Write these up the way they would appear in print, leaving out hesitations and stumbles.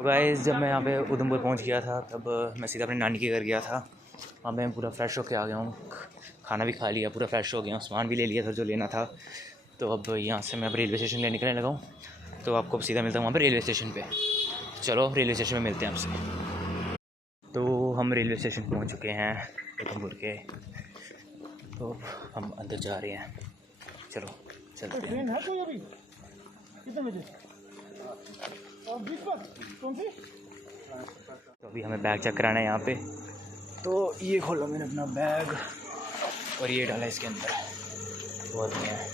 Guys जब मैं यहाँ पे उधमपुर पहुँच गया था तब मैं सीधा अपनी नानी के घर गया था। वहाँ पे मैं पूरा फ्रेश होके आ गया हूँ, खाना भी खा लिया, पूरा फ्रेश हो गया हूँ, सामान भी ले लिया था जो लेना था। तो अब यहाँ से मैं अब रेलवे स्टेशन ले निकलने लगा हूँ। तो आपको सीधा मिलता हूँ वहाँ पर रेलवे स्टेशन पे। चलो रेलवे स्टेशन में मिलते हैं आपसे। तो हम रेलवे स्टेशन पहुँच चुके हैं उधमपुर के। तो हम अंदर जा रहे हैं, चलो चलते हैं। ट्रेन है कोई अभी कितने बजे? और 20 पर कौन सी? तो अभी हमें बैग चेक कराना है यहाँ पे। तो ये खोला मैंने अपना बैग और ये डाला इसके अंदर। बहुत बढ़िया है।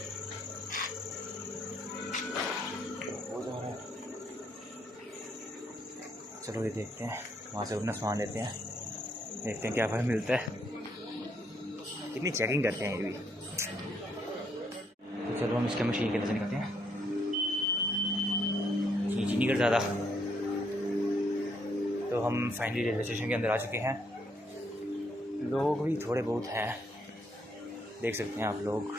चलो ये देखते हैं, वहाँ से अपना सामान लेते हैं, देखते हैं क्या फायदा मिलता है। कितनी चेकिंग करते हैं ये भी। तो चलो हम इसके मशीन के अंदर से निकलते हैं। खींची नहीं कर ज़्यादा। तो हम फाइनली रेलवे स्टेशन के अंदर आ चुके हैं। लोग भी थोड़े बहुत हैं, देख सकते हैं आप लोग।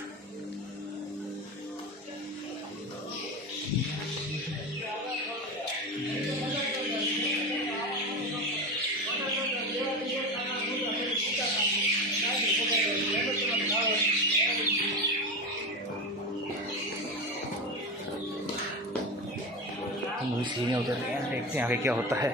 हम सीढ़ियाँ उतर रहे हैं, देखते हैं आगे क्या होता है।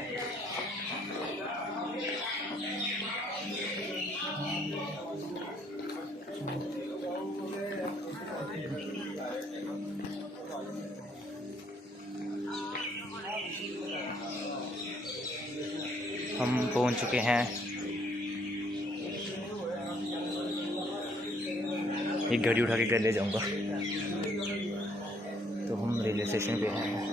हम पहुंच चुके हैं। एक गाड़ी उठा के घर ले जाऊंगा। तो हम रेलवे स्टेशन पे हैं।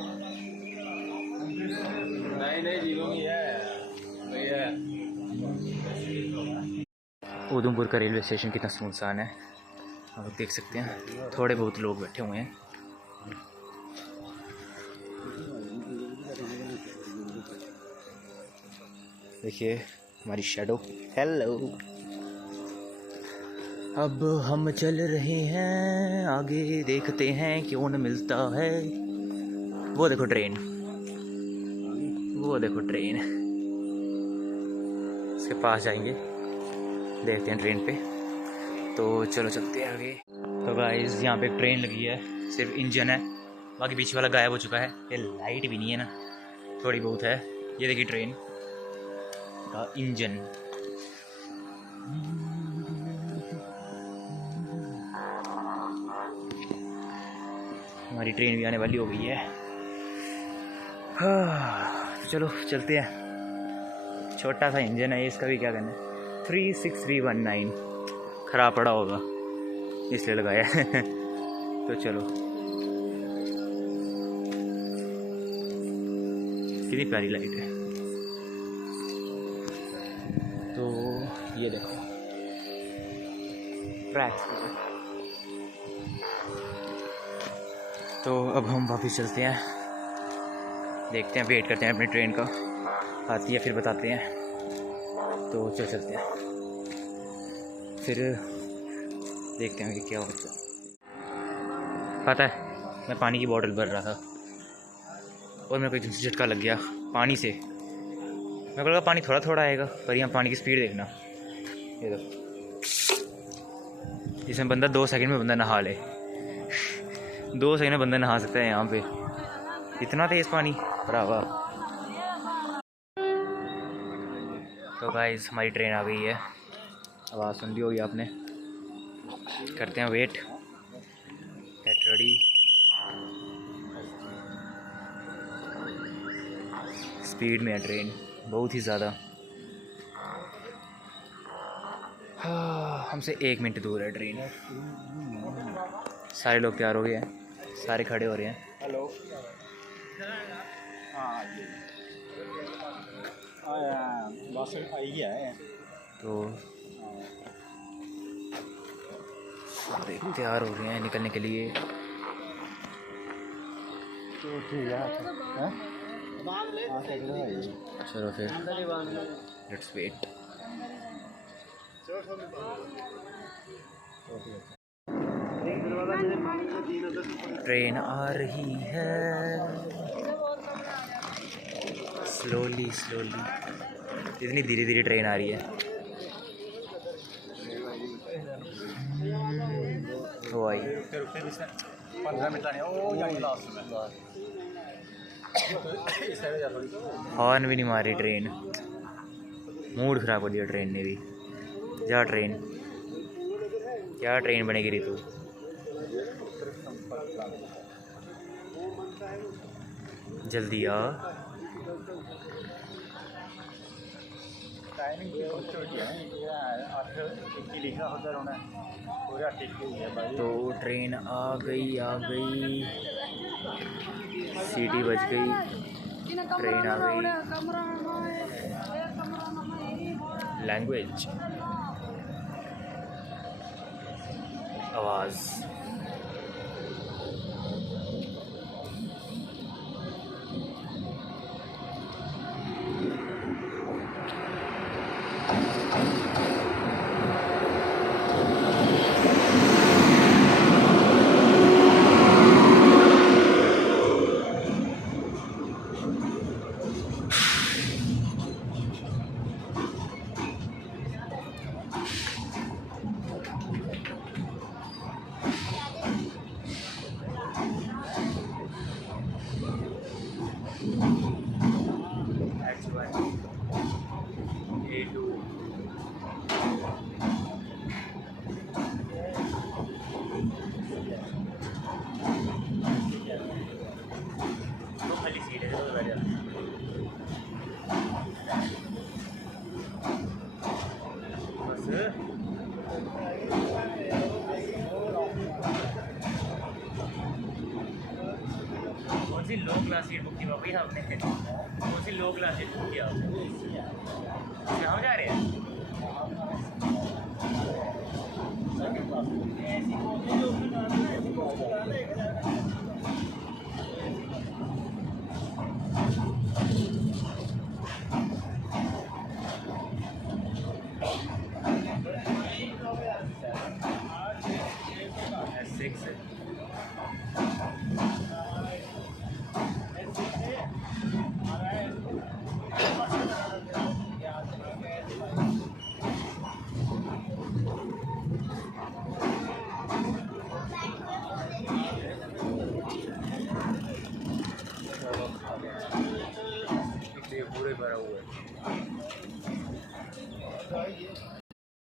उधमपुर का रेलवे स्टेशन कितना सुनसान है, आप देख सकते हैं। थोड़े बहुत लोग बैठे हुए हैं। देखिए हमारी शैडो। हेलो, अब हम चल रहे हैं आगे, देखते हैं क्यों न मिलता है। वो देखो ट्रेन, वो देखो ट्रेन। इसके पास जाएंगे, देखते हैं ट्रेन पे। तो चलो चलते हैं आगे। तो गाइस यहाँ पे एक ट्रेन लगी है, सिर्फ इंजन है, बाकी पीछे वाला गायब हो चुका है। ये लाइट भी नहीं है ना, थोड़ी बहुत है। ये देखिए ट्रेन का इंजन। हमारी ट्रेन भी आने वाली हो गई है। हाँ चलो चलते हैं। छोटा सा इंजन है, इसका भी क्या करना है। 36319 ख़राब पड़ा होगा इसलिए लगाया है। तो चलो, कितनी प्यारी लाइट है। तो ये देखो ट्रैक्स। तो अब हम वापस चलते हैं, देखते हैं, वेट करते हैं अपनी ट्रेन का आती है फिर बताते हैं। तो चलते हैं फिर देखते हैं कि क्या होता है। पता है मैं पानी की बोतल भर रहा था और मेरे को एकदम से झटका लग गया पानी से। मेरे को लगा पानी थोड़ा थोड़ा आएगा, पर यहाँ पानी की स्पीड देखना। ये देखो, इसमें बंदा 2 सेकंड में बंदा नहा ले। 2 सेकंड में बंदा नहा सकता है यहाँ पे, इतना तेज़ पानी भरावा। तो गाइस हमारी ट्रेन आ गई है, आवाज़ सुन ली होगी आपने। करते हैं वेट, गेट रेडी। स्पीड में है ट्रेन, बहुत ही ज़्यादा। हाँ, हमसे 1 मिनट दूर है ट्रेन। सारे लोग तैयार हो गए हैं, सारे खड़े हो रहे हैं। हेलो। हाँ बस आई है। तो सारे तैयार हो रहे हैं निकलने के लिए। तो ठीक है। चलो फिर लेट्स वेट। ट्रेन आ रही है स्लोली स्लोली, इतनी धीरे धीरे ट्रेन आ रही है। तो आई 15 मिनट लाने हॉर्न भी नहीं मारी ट्रेन, मूड खराब कर दिया ट्रेन ने भी। जा ट्रेन, क्या ट्रेन बनेगी रे तू। जल्दी आ। टाइमिंग लिखा होता रहना पूरा ठीक है भाई। तो ट्रेन आ गई, सीटी बज गई, ट्रेन आ गई। लैंग्वेज, आवाज़। कौन सी लो क्लास सीट बुक की भाई आपने? कौन सी लो क्लास सीट बुक किया आपने? कहाँ जा रहे हैं? S6 पूरे भरा हुआ है।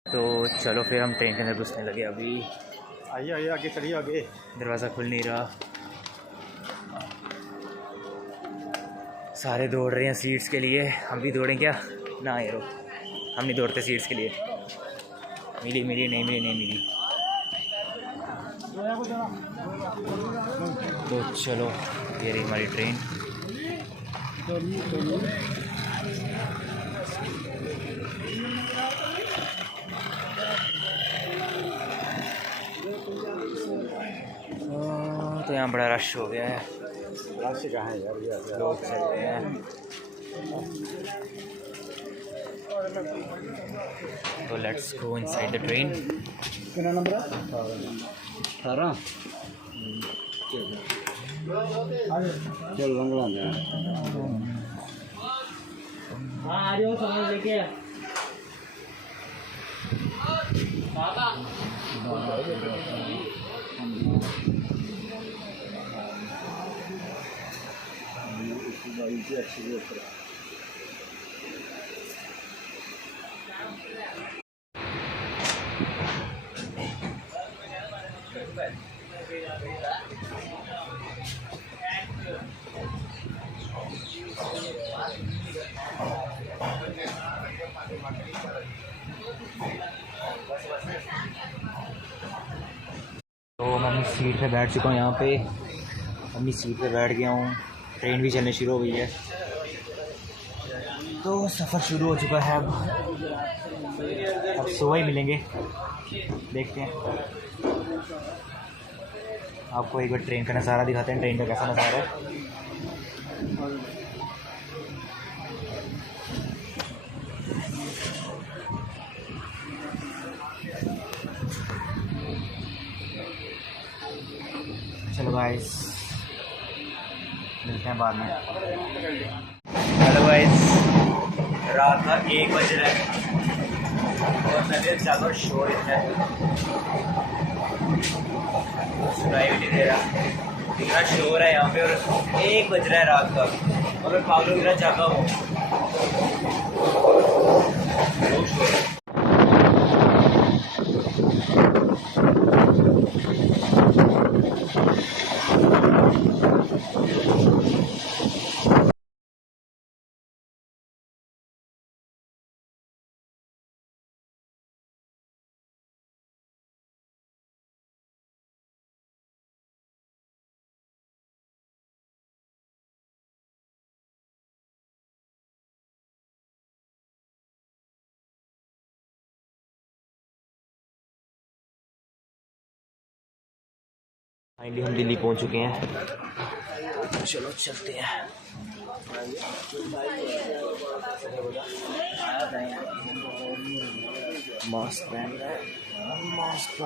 तो चलो फिर हम ट्रेन के अंदर घुसने लगे। अभी आइए आइए आगे चलिए आगे। दरवाज़ा खुल नहीं रहा, सारे दौड़ रहे हैं सीट्स के लिए। हम भी दौड़ें क्या? ना यारो, हम नहीं दौड़ते सीट्स के लिए। मिली मिली नहीं मिली नहीं मिली। तो चलो ये रही हमारी ट्रेन। तो यहाँ बड़ा रश हो गया है, रश कहाँ है यार, लोग चल रहे हैं। तो let's go inside the train. कितना नंबर है? 18। चलो रंगला आ जाओ सामान लेके। तो मम्मी सीट पे बैठ चुका हूँ यहाँ पे, अपनी सीट पे बैठ गया हूँ। ट्रेन भी चलनी शुरू हो गई है, तो सफ़र शुरू हो चुका है। अब सुबह ही मिलेंगे, देखते हैं। आपको एक बार ट्रेन का नज़ारा दिखाते हैं, ट्रेन का कैसा नज़ारा है। चलो गाइस, मिलते हैं बाद में। हेलो गाइस, रात का 1 बज रहा है और मैंने ज़्यादा शोर इतना सुनाई भी नहीं दे रहा, इतना शोर है यहाँ पे। और 1 बज रहा है रात का और मैं पागलों की तरह जागा हूँ, बहुत शोर है। फाइनली हम दिल्ली पहुंच चुके हैं, चलो चलते हैं। मास्क पहन रहा है, mask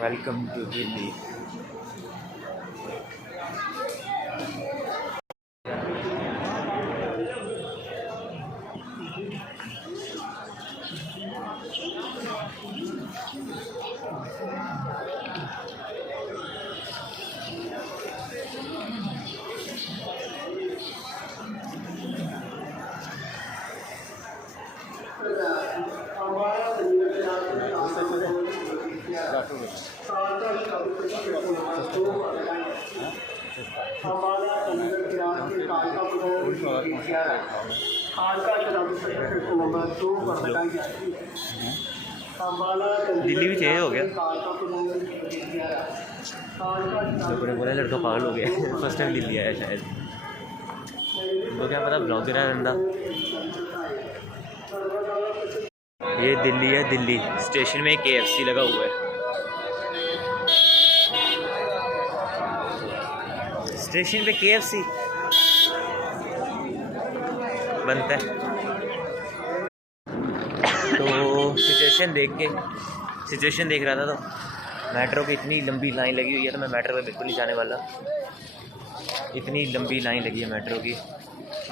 welcome to Delhi. Delhi भी चेंज हो गया, लोगों ने बोला लड़का पागल हो गया। फर्स्ट टाइम दिल्ली आया शायद, तो क्या पता ब्लॉगर है बंदा। ये दिल्ली है, दिल्ली स्टेशन में KFC लगा हुआ है। स्टेशन पे KFC बनता है। तो सिचुएशन देख रहा था, तो मेट्रो की इतनी लंबी लाइन लगी हुई है, तो मैं मेट्रो पे बिल्कुल नहीं जाने वाला। इतनी लंबी लाइन लगी है मेट्रो की,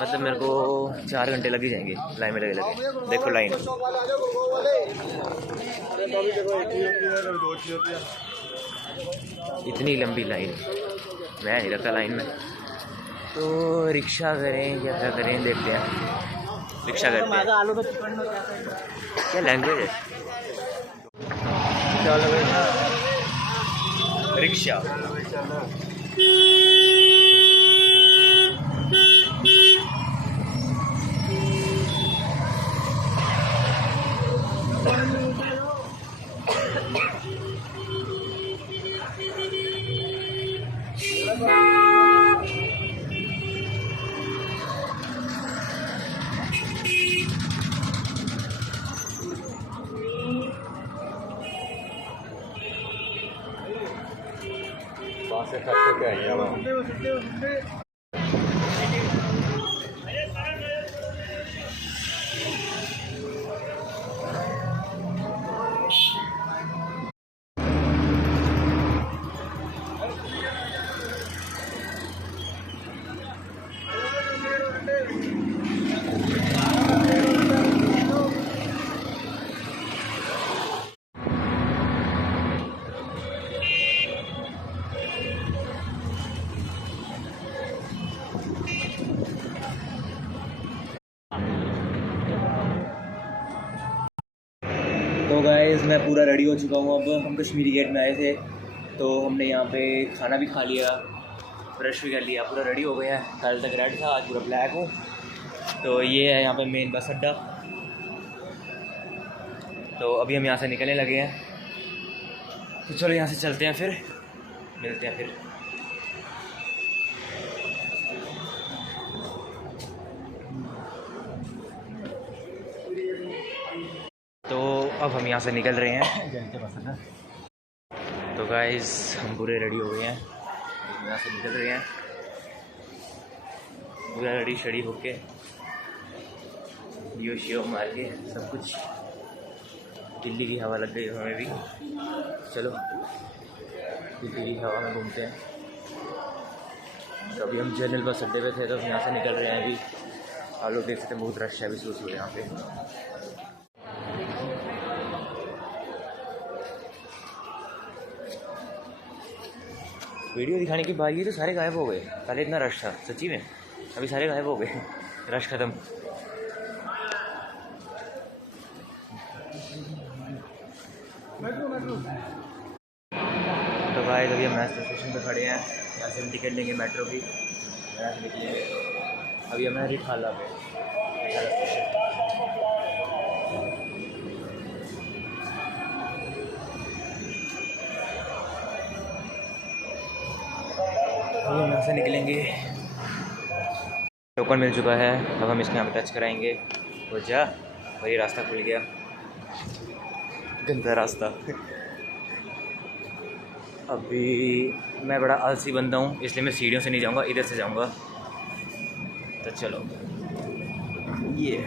मतलब मेरे को 4 घंटे लग ही जाएंगे लाइन में लगे। देखो लाइन, इतनी लंबी लाइन, मैं नहीं लगता लाइन में। तो रिक्शा करें या क्या करें, देखते हैं। रिक्शा करते हैं। क्या लैंग्वेज है, क्या लैंग्वेज है? रिक्शा। से खर्च क्या है? तो गाइस मैं पूरा रेडी हो चुका हूँ। अब हम कश्मीरी गेट में आए थे, तो हमने यहाँ पे खाना भी खा लिया, ब्रश भी कर लिया, पूरा रेडी हो गया है। कल तक रेड था, आज पूरा ब्लैक हूँ। तो ये है यहाँ पे मेन बस अड्डा। तो अभी हम यहाँ से निकलने लगे हैं, तो चलो यहाँ से चलते हैं, फिर मिलते हैं फिर। तो अब हम यहाँ से निकल रहे हैं। तो गाइस हम पूरे रेडी हो गए हैं, यहाँ से निकल रहे हैं पूरा रेडी शेडी होके, डियो शियो मार के सब कुछ। दिल्ली की हवा लग गई हमें भी, चलो दिल्ली की हवा में घूमते हैं। तो अभी हम जनरल बस अड्डे पे थे, तो यहाँ से निकल रहे हैं अभी। आप लोग देख सकते हैं बहुत रश है अभी, सोच लो यहाँ पे। वीडियो दिखाने की बारी है तो सारे गायब हो गए। पहले इतना रश था सच्ची में, अभी सारे गायब हो गए, रश ख़त्म। तो गाइस अभी हम मेट्रो स्टेशन पे खड़े हैं, यहाँ से हम टिकट लेंगे मेट्रो की, यहाँ से निकलेंगे। अभी हमें रिठाला पे स्टेशन। हम यहाँ से निकलेंगे, टोकन मिल चुका है। अब हम इसके यहाँ पे टच कराएंगे, हो जा। और ये रास्ता खुल गया, गंदा रास्ता। अभी मैं बड़ा आलसी बंदा हूँ, इसलिए मैं सीढ़ियों से नहीं जाऊँगा, इधर से जाऊँगा। तो चलो ये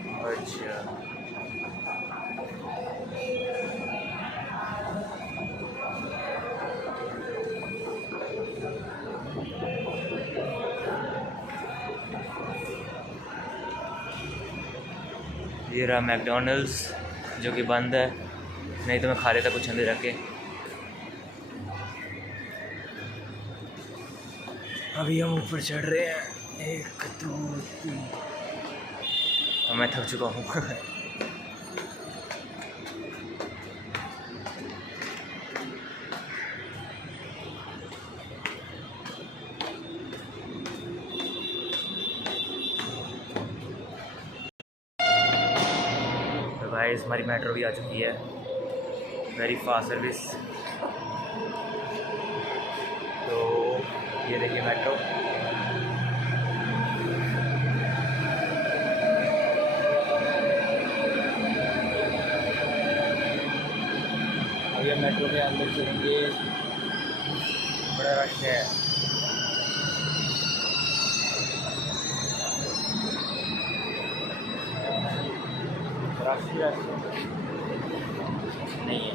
अच्छा ये रहा मैकडॉनल्ड्स, जो कि बंद है, नहीं तो मैं खा लेता कुछ अंदर रख के। अभी हम ऊपर चढ़ रहे हैं, 1 2 3। और मैं थक चुका हूँ। तो गाइस हमारी मेट्रो भी आ चुकी है, वेरी फास्ट सर्विस। तो ये देखिए मेट्रो। मेट्रो के अंदर चलेंगे, बड़ा रश है। रश नहीं है।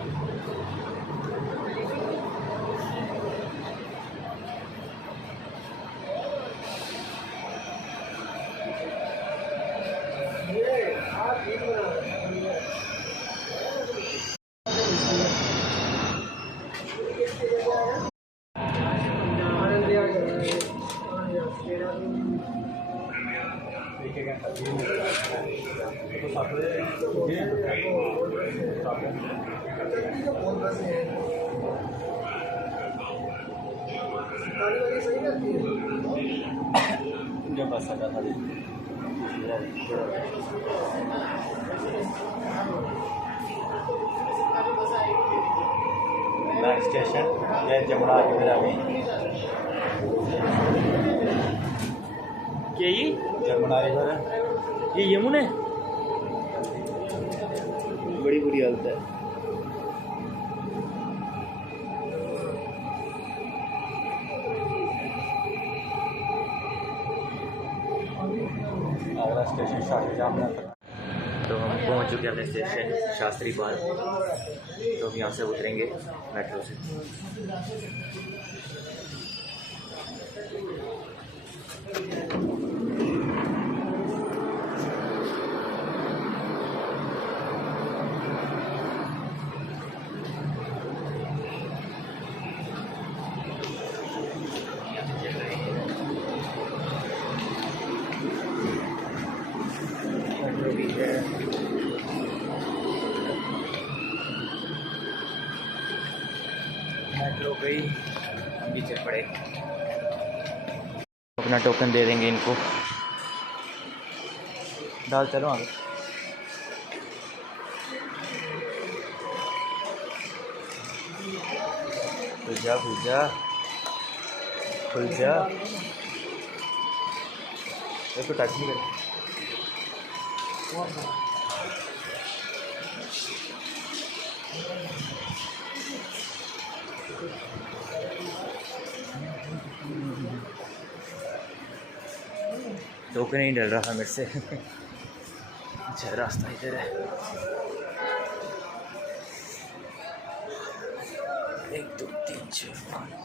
जो बस अड्डा था नेक्स्ट स्टेशन ये जमुना क्या ये जमुना रिवर है, ये यमुना है। बड़ी बुरी हालत है। अगला स्टेशन शास्त्री जामनगर। तो हम पहुंच चुके हैं अपने स्टेशन शास्त्री पार्क। तो हम यहाँ से उतरेंगे मेट्रो से। मेट्रो गई, हम भी चल पड़े। अपना टोकन दे देंगे इनको। डाल चलो आगे। खुल जा खुल जा खुल जा। तो टच नहीं कर। टोकन नहीं डल रहा मेरे से। अच्छा रास्ता इधर है। 1 2 3 4 5।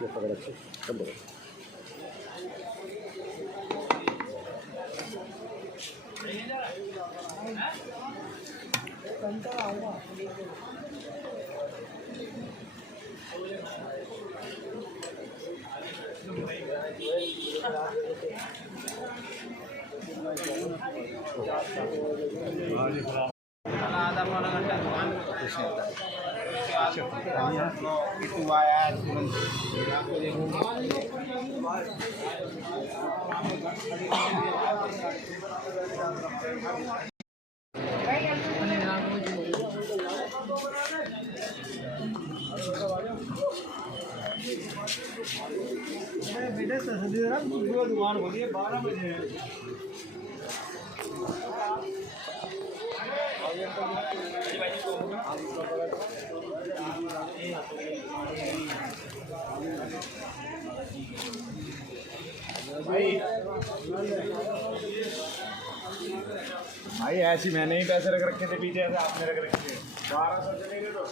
ये पकड़ अच्छे सब बड़े। itu ayat बेटे ससुराल पूरा दुकान खोली है 12 बजे भाई ऐसी मैंने ही पैसे रख रखे थे पीछे ऐसे आपने रख रखे थे 1200 चलेंगे तो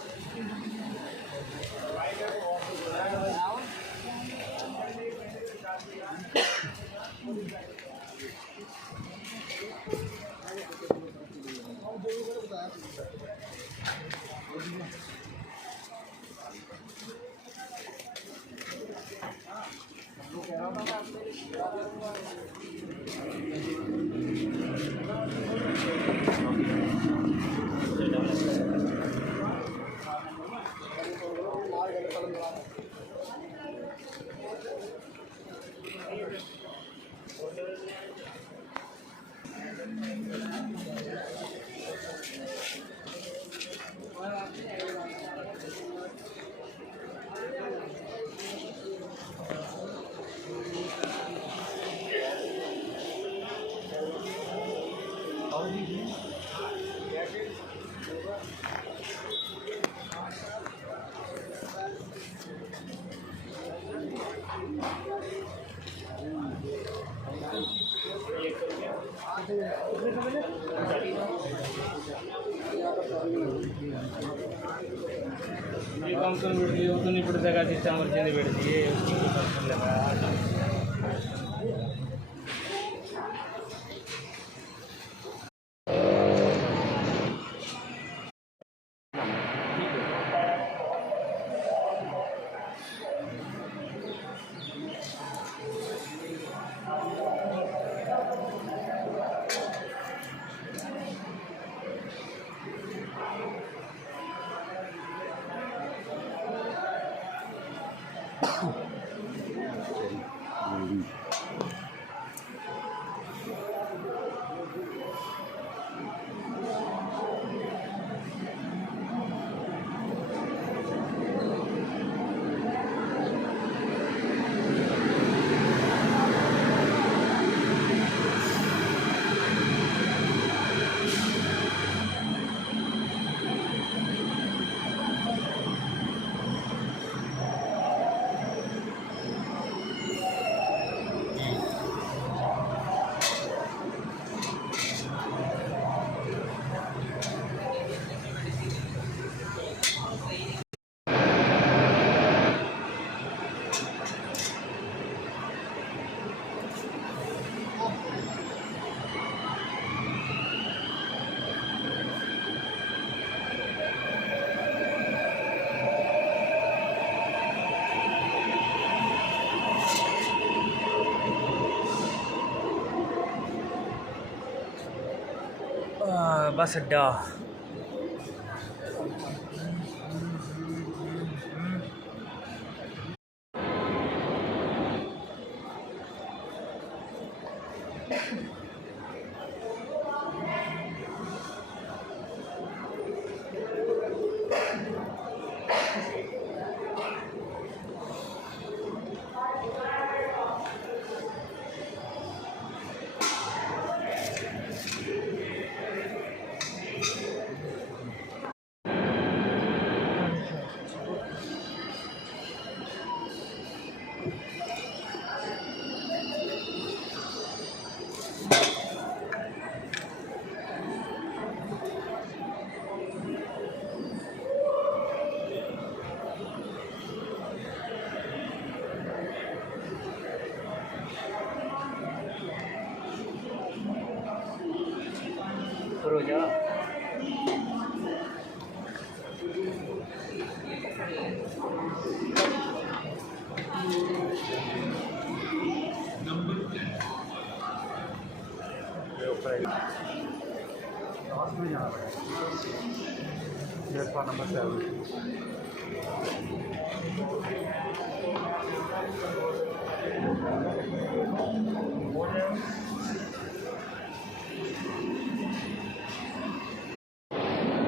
ये काम कर बैठ गई, वो तो नहीं पड़ जाएगा जिस मर्जी ने बैठ दिए उसकी कोई फर्क नहीं लगा। बस अड्डा। हो जा। Platform number 7।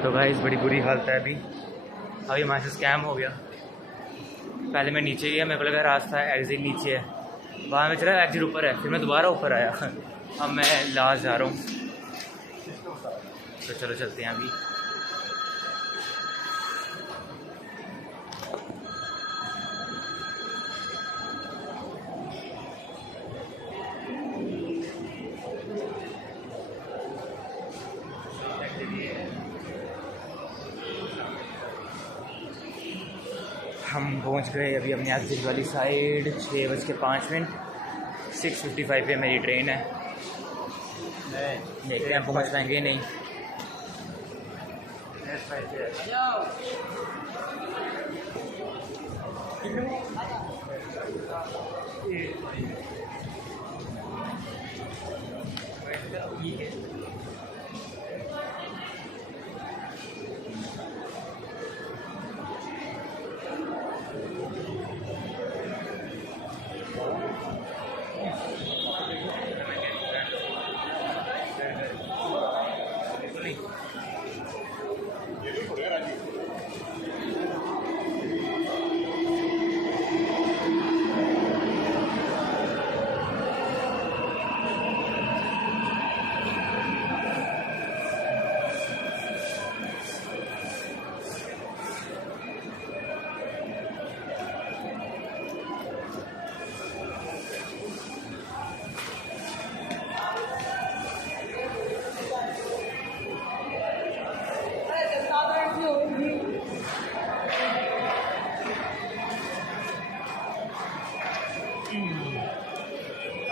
तो गाइस बड़ी बुरी हालत है अभी हमारे से स्कैम हो गया। पहले मैं नीचे गया, मेरे को लगा रास्ता एग्जिट नीचे है, वहाँ में चला एग्जिट ऊपर है, फिर मैं दोबारा ऊपर आया। अब मैं लास्ट जा रहा हूँ, तो चलो चलते हैं अभी। हम पहुंच गए अभी अपनी एग्जिट वाली साइड। 6:05, 6:55 पे मेरी ट्रेन है। देखते हैं पहुंच पाएंगे नहीं।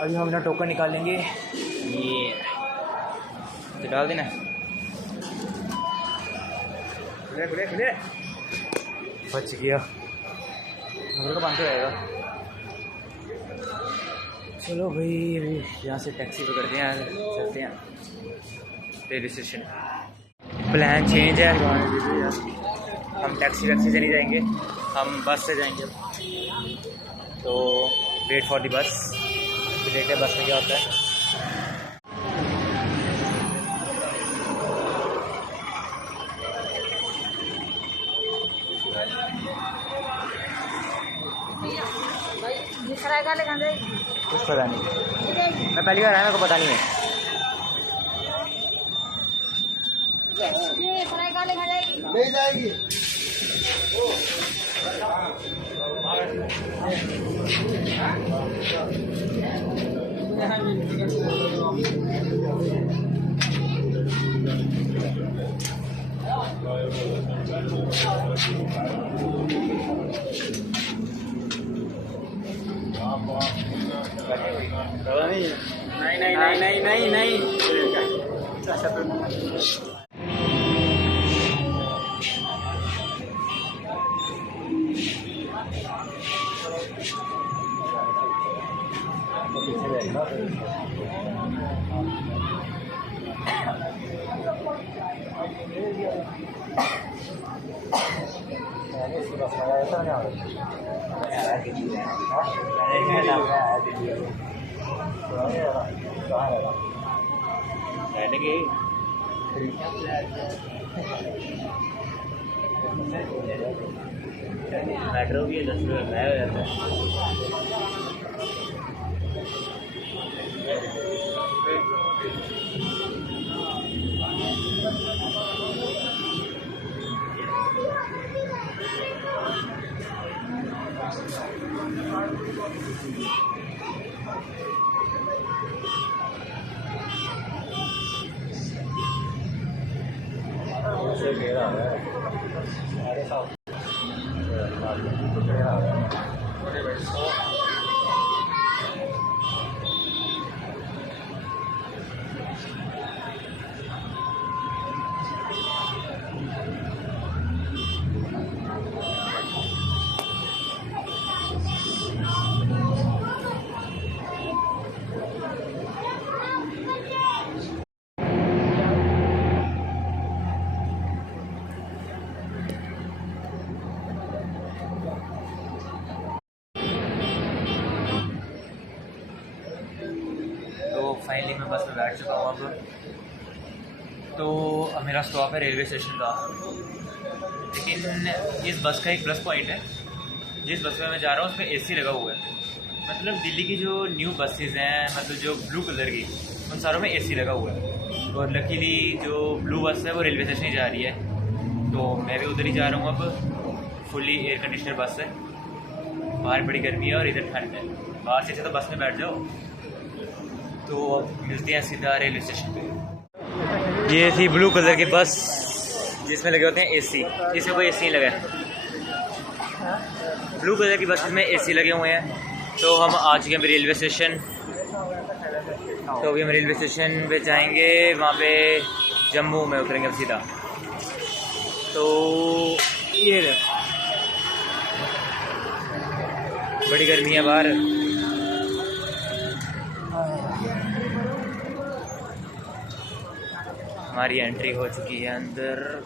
अभी हम अपना टोकन निकालेंगे। ये तो डाल देना। खुले खुले बच गया। नंबर का 500 आएगा। चलो भाई अभी यहाँ से टैक्सी पकड़ते हैं, चलते हैं रेलवे स्टेशन। प्लान चेंज है, हम टैक्सी वैक्सी से नहीं जाएंगे, हम बस से जाएंगे। तो वेट फॉर दी बस, तो देखते हैं बस में क्या होता है। कुछ पता नहीं, मैं पहली बार आया, मेरे को पता नहीं है। ले जाएगी। नहीं। मेट्रो भी 10 रुपये में हो जाता है। फाइनली मैं बस में बैठ चुका हूँ अब। तो अब मेरा स्टॉप है रेलवे स्टेशन का। लेकिन इस बस का एक प्लस पॉइंट है, जिस बस में मैं जा रहा हूँ उसमें एसी लगा हुआ है। मतलब दिल्ली की जो न्यू बसेस हैं, मतलब जो ब्लू कलर की, उन सारों में एसी लगा हुआ है। और लकीली जो ब्लू बस है वो रेलवे स्टेशन ही जा रही है, तो मैं भी उधर ही जा रहा हूँ अब। फुली एयर कंडीशनर बस है, बाहर बड़ी गर्मी है और इधर ठंड है। बाहर से अच्छा तो बस में बैठ जाओ। तो अब मिलते हैं सीधा रेलवे स्टेशन पे। ये थी ब्लू कलर की बस जिसमें लगे होते हैं एसी, इसमें कोई एसी नहीं लगा है। ब्लू कलर की बस में एसी लगे हुए हैं। तो हम आ चुके हैं रेलवे स्टेशन। तो अभी हम रेलवे स्टेशन पे जाएंगे, वहाँ पे जम्मू में उतरेंगे सीधा। तो ये बड़ी गर्मी है बाहर। हमारी एंट्री हो चुकी है अंदर।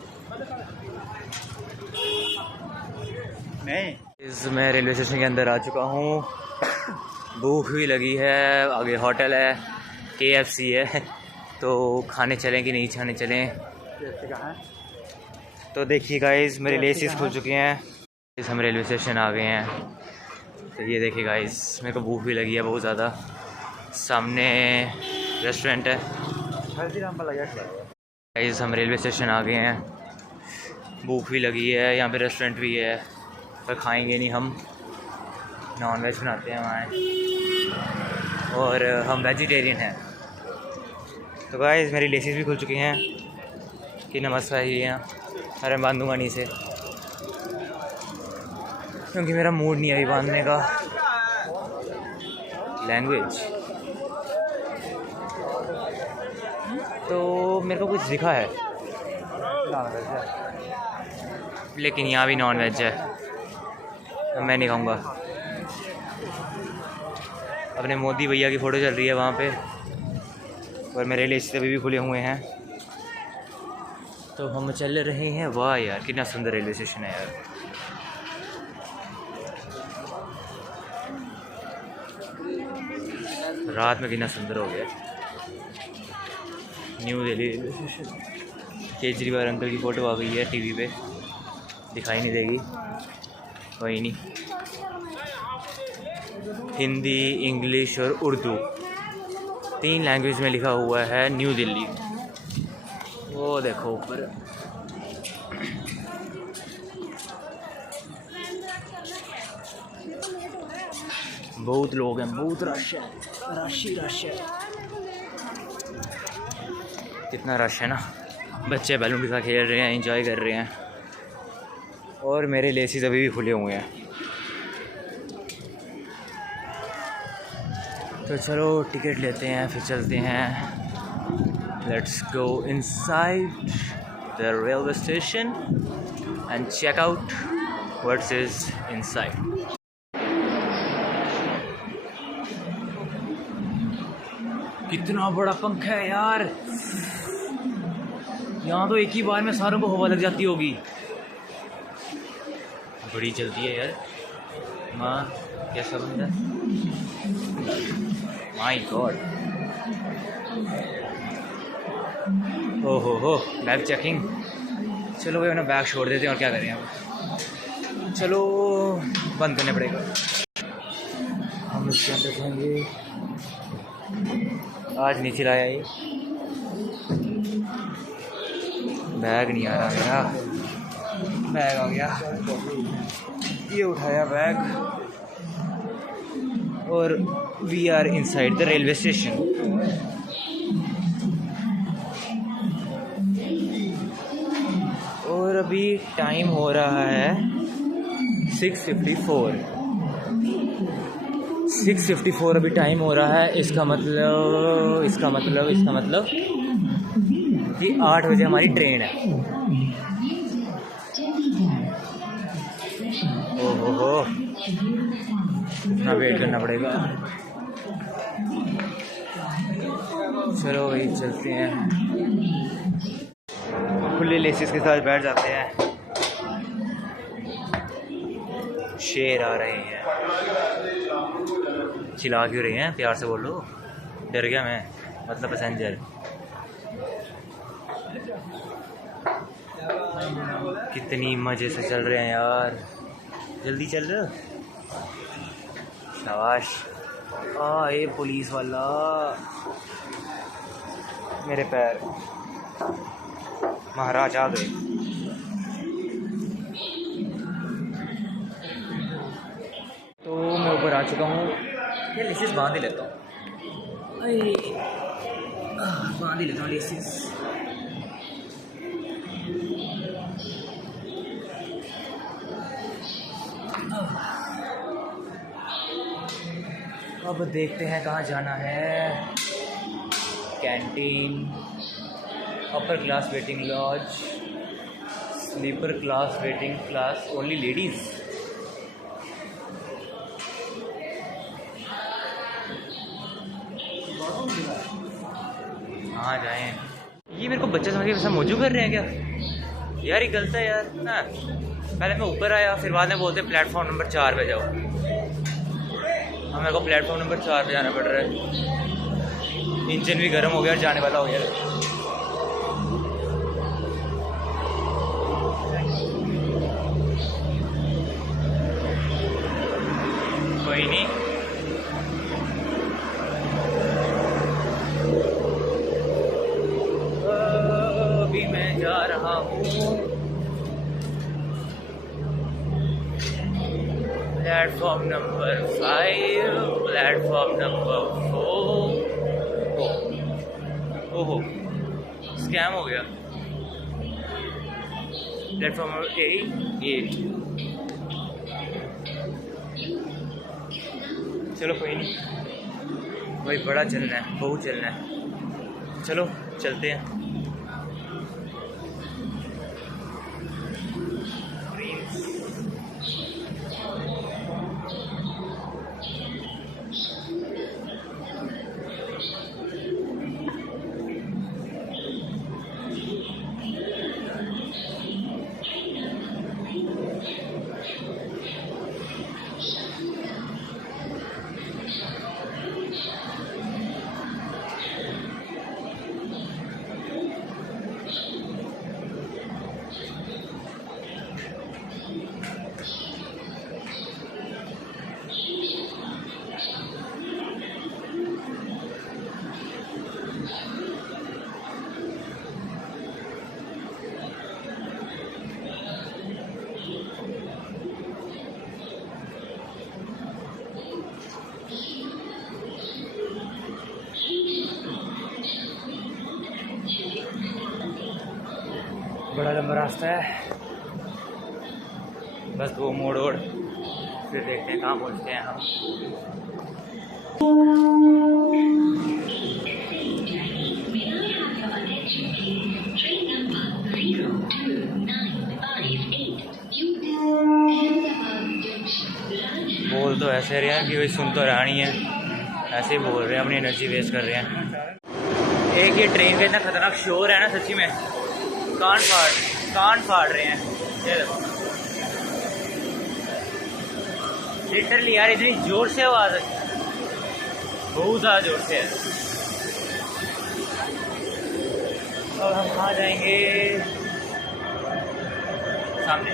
मैं रेलवे स्टेशन के अंदर आ चुका हूँ। भूख भी लगी है, आगे होटल है, KFC है। तो खाने चलें कि नहीं खाने चलें? तो देखिए गाइस, मेरे लेसिस खुल चुके हैं। हम रेलवे स्टेशन आ गए हैं। तो ये देखिए गाइस, मेरे को भूख भी लगी है बहुत ज़्यादा। सामने रेस्टोरेंट है। गाइस हम रेलवे स्टेशन आ गए हैं, भूख भी लगी है, यहाँ पे रेस्टोरेंट भी है, पर खाएंगे नहीं हम, नॉन वेज बनाते हैं वहाँ, और हम वेजिटेरियन हैं। तो गाइस मेरी लेसिस भी खुल चुकी हैं कि नमस्कार ही हैं, अरे बांधूंगा नहीं से क्योंकि मेरा मूड नहीं है अभी बांधने का। लैंग्वेज मेरे को कुछ दिखा है, लेकिन यहाँ भी नॉन वेज है, मैं नहीं खाऊंगा। अपने मोदी भैया की फ़ोटो चल रही है वहाँ पे, और मेरे लिए अभी भी खुले हुए हैं। तो हम चल रहे हैं। वाह यार कितना सुंदर रेलवे स्टेशन है यार। रात में कितना सुंदर हो गया new Delhi railway station. Kejriwal uncle की फ़ोटो आ गई है टीवी पे, दिखाई नहीं देगी, कोई नहीं। हिंदी, इंग्लिश और उर्दू 3 लैंग्वेज में लिखा हुआ है न्यू दिल्ली। वो देखो ऊपर, बहुत लोग हैं, बहुत रश है, रश ही रश है। कितना रश है ना, बच्चे बैलून के साथ खेल रहे हैं, एंजॉय कर रहे हैं, और मेरे लेसीज अभी भी खुले हुए हैं। तो चलो टिकट लेते हैं, फिर चलते हैं। Let's go inside the railway station and check out what is inside. कितना बड़ा पंखा है यार, यहाँ तो एक ही बार में सारों को हवा लग जाती होगी। बड़ी चलती है यार माँ, कैसा बंदा, माय गॉड। हो बैग चेकिंग। चलो भाई उन्हें बैग छोड़ देते हैं, और क्या करें अब। चलो बंद करने पड़ेगा, हम इसके अंदर जाएंगे। आज नीचे लाया ये बैग, नहीं आ रहा मेरा बैग, आ गया ये, उठाया बैग, और we are inside the railway station. और अभी टाइम हो रहा है 6:54 अभी टाइम हो रहा है। इसका मतलब कि 8 बजे हमारी ट्रेन है। ओहो इतना वेट करना पड़ेगा। चलो भाई चलते हैं, खुले लेसेस के साथ बैठ जाते हैं। शेर आ रहे हैं, चिल्ला क्यों रहे हैं, प्यार से बोलो, डर गया मैं, मतलब पैसेंजर। कितनी मज़े से चल रहे हैं यार, जल्दी चल रहे हो, शाबाश। ये पुलिस वाला, मेरे पैर, महाराज आ गए। तो मैं ऊपर आ चुका हूँ, ये लेसेस बांध ही लेता हूँ, बांध ही लेता हूँ लेसेस। अब देखते हैं कहाँ जाना है। Canteen, upper class waiting lounge, sleeper class waiting class only ladies. कहाँ जाएं? ये मेरे को बच्चा समझ के वैसा मौजू कर रहे हैं क्या यार, ये गलत है यार। हाँ पहले मैं ऊपर आया, फिर बाद में बोलते प्लेटफॉर्म नंबर 4 पे जाओ। मेरे को प्लेटफॉर्म नंबर 4 पे जाना पड़ रहा है। इंजन भी गर्म हो गया और जाने वाला हो गया। कोई नहीं, अभी मैं जा रहा हूँ प्लेटफॉर्म नंबर 5, प्लेटफॉर्म नंबर 4। ओहो स्कैम हो गया। Platform number 8। चलो कोई नहीं भाई, बड़ा चलना है, बहुत चलना है। चलो चलते हैं। बड़ा लंबा रास्ता है, बस 2 मोड़ और फिर देखते हैं कहाँ पहुँचते हैं हम। बोल तो ऐसे रहे हैं कि भाई सुन तो रहा नहीं है, ऐसे ही बोल रहे हैं, अपनी एनर्जी वेस्ट कर रहे हैं। एक ये ट्रेन का इतना खतरनाक शोर है ना, सच्ची में कान फाड़ रहे हैं। ये देखो लिटरली यार, इतनी जोर से आवाज़ है, बहुत ज़्यादा जोर से है। और हम कहाँ जाएंगे? सामने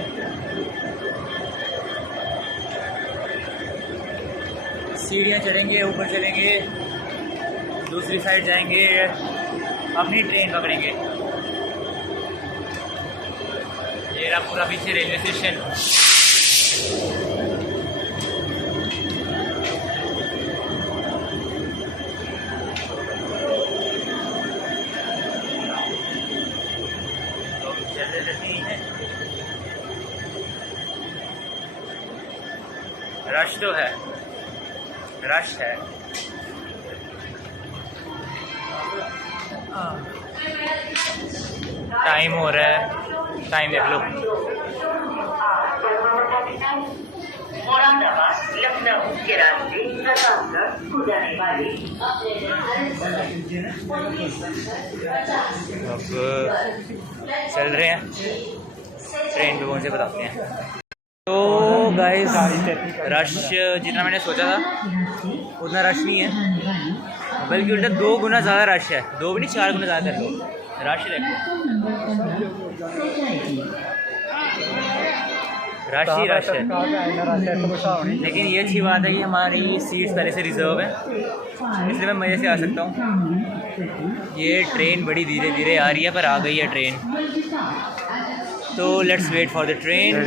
सीढ़ियाँ चढ़ेंगे, ऊपर चलेंगे, दूसरी साइड जाएंगे, अपनी ट्रेन पकड़ेंगे। ये रहा पूरा पीछे रेलवे स्टेशन। तो चलते रहती है, रश तो है, रश है। टाइम हो रहा है, टाइम देख लो। लखनऊ के रास्ते प्रतापगढ़ को जाने वाली अब चल रहे हैं, ट्रेन पे पहुंचे बताते हैं। तो गाइस रश जितना मैंने सोचा था उतना रश नहीं है, बल्कि उल्टा 2 गुना ज़्यादा रश है। 2 भी नहीं, 4 गुना ज़्यादा रश है। रश ही रश है। लेकिन ये अच्छी बात है कि हमारी सीट्स पहले से रिजर्व है, इसलिए मैं मज़े से आ सकता हूँ। ये ट्रेन बड़ी धीरे धीरे आ रही है, पर आ गई है ट्रेन। तो let's wait for the train.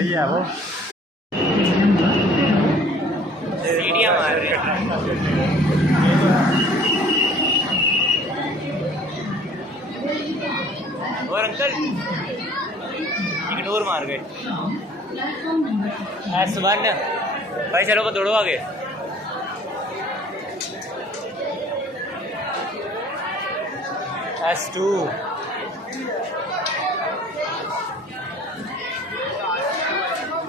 सीढ़ियाँ मार रहे हैं। और अंकल इग्नोर मार गए। S1 भाई, चलो को दौड़ो आगे। S2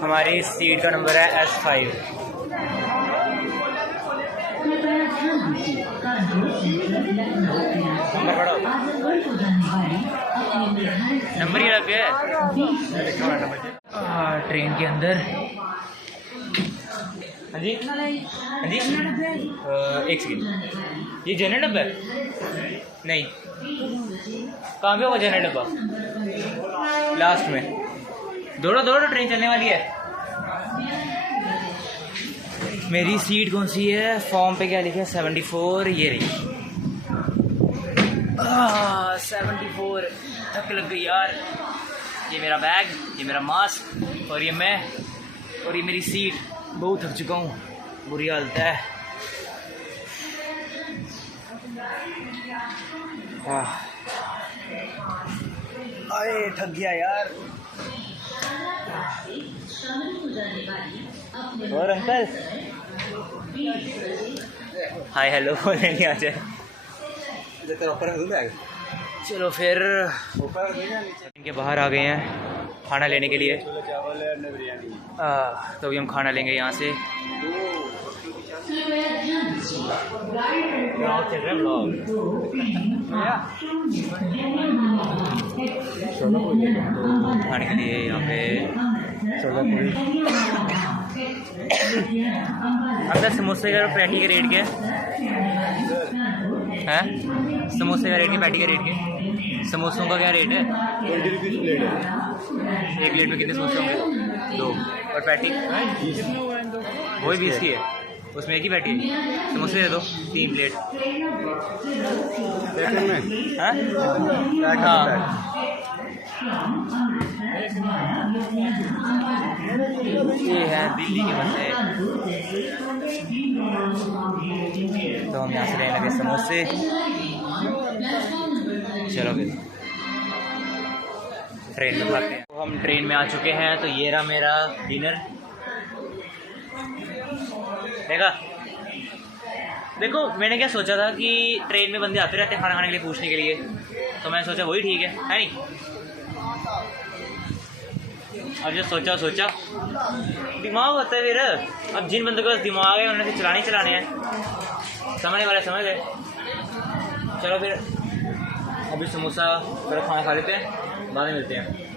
हमारी सीट का नंबर है S5। नंबर पढ़ो, नंबर ही लग गया। ट्रेन के अंदर। हाँ जी, हाँ जी, 1 सेकेंड। ये जनरल डब्बा है? नहीं, कहाँ पे होगा जनरल डब्बा? लास्ट में। दौड़ो दौड़ो, ट्रेन चलने वाली है। मेरी सीट कौन सी है? फॉर्म पे क्या लिखा है? 74। ये रही 74। थक लग गई यार। ये मेरा बैग, ये मेरा मास्क, और ये मैं, और ये मेरी सीट। बहुत थक चुका हूँ, बुरी हालत है। अरे थक गया यार। और अंकल हाय हेलो बोलने नहीं आ जाए। चलो फिर इनके बाहर आ गए हैं खाना लेने के लिए। तो अभी हम खाना लेंगे यहाँ से। खाने के लिए यहाँ पे अंदर समोसे का पैटी के रेट क्या है? समोसे का रेट क्या, पैटी का रेट क्या? समोसों का क्या रेट है? 20 रुपीज़ प्लेट है। 1 प्लेट में कितने समोसे होंगे? 2। और पैटी वही 20 की है, उसमें एक ही पैटी है। समोसे दे दो 3 प्लेट। हाँ हाँ, ये है दिल्ली के बंदे। तो हम यहाँ से लेने लगे समोसे। चलो फिर ट्रेन में खाते हैं। तो हम ट्रेन में आ चुके हैं, तो ये रहा मेरा डिनर। देखो मैंने क्या सोचा था कि ट्रेन में बंदे आते रहते हैं खाना खाने के लिए पूछने के लिए, तो मैंने सोचा वही ठीक है नहीं। अब जो सोचा दिमाग होता है फिर। अब जिन बंदों के पास दिमाग है उन्हें चलाने हैं, समझने वाले समझ गए। चलो फिर अभी समोसा थोड़ा खाना खा लेते हैं, बाद में मिलते हैं।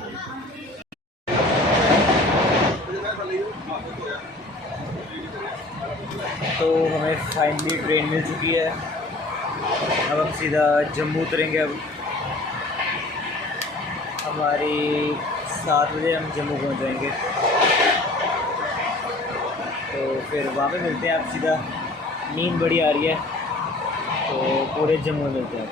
तो हमें फाइनली ट्रेन मिल चुकी है। अब हम सीधा जम्मू उतरेंगे। अब हमारी 7 बजे हम जम्मू पहुंच जाएंगे, तो फिर वहाँ पे मिलते हैं। अब सीधा नींद बड़ी आ रही है, तो पूरे जम्मू में मिलते हैं।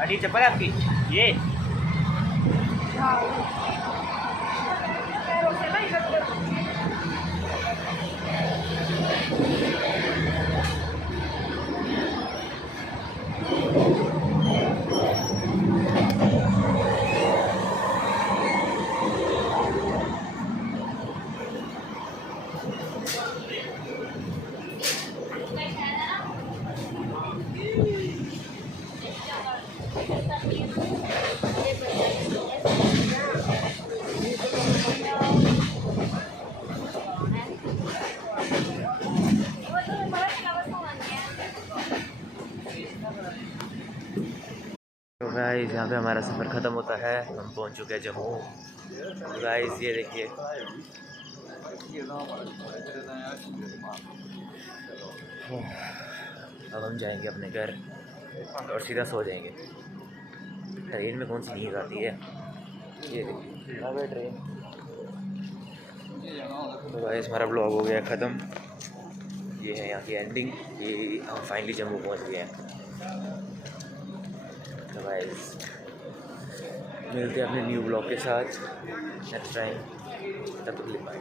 आंटी चप्पल है आपकी ये? तो गाइस यहाँ पे हमारा सफ़र ख़त्म होता है। हम पहुँच चुके हैं जम्मू। तो गाइस ये देखिए, अब हम जाएंगे अपने घर और सीधा सो जाएंगे। ट्रेन में कौन सी नींद आती है, ये देखिए अब ट्रेन। तो गाइस हमारा ब्लॉग हो गया ख़त्म। ये है यहाँ की एंडिंग। ये हम फाइनली जम्मू पहुँच गए हैं। तो गाइस मिलते हैं अपने न्यू ब्लॉग के साथ नेक्स्ट टाइम। तब तक बाय।